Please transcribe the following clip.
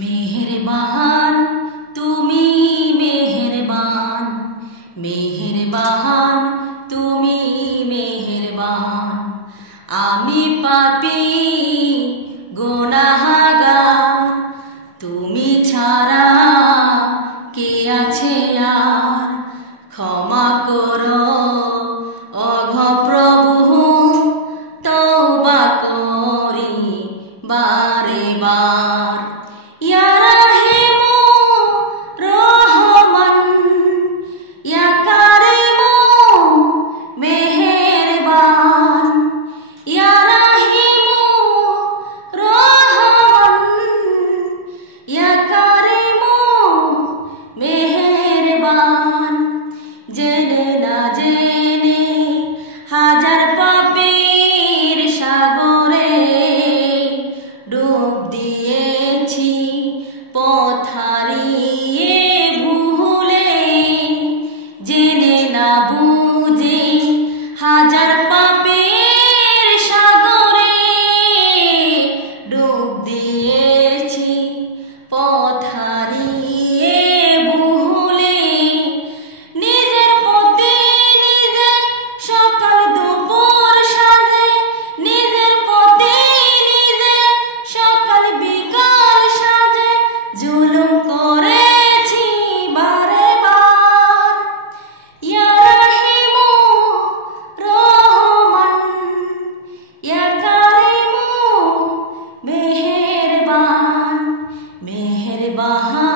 মেহেরবান তুমি মেহেরবান, মেহেরবান তুমি মেহেরবান। আমি পাপী গুনাহগার, তুমি ছাড়া কে আছে আর? ক্ষমা করো অঘ প্রভু, তওবা করি বারে বার। ইয়া রাহিমু রহমান, ইয়া কারিমু মেহেরবান। ইয়া রাহিমু রহমান, ইয়া কারিমু মেহেরবান। জেনে না জেনে হাজার পাপের সাগরে ডুব দিয়েছি, পথ হারিয়ে ভুলে। জেনে না বুঝে হাজার পাপের সাগরে ডুব দিয়েছি, পথ হারিয়ে ভুলে। নিজের পথে নিজে সকাল দুপুর সাজে, নিজের পথে নিজে সকাল বিকাল সাজে জুলুম করেছি বারে বার। ইয়া রাহিমু রহমান, ইয়া কারিমু মেহেরবান, মেহেরবান।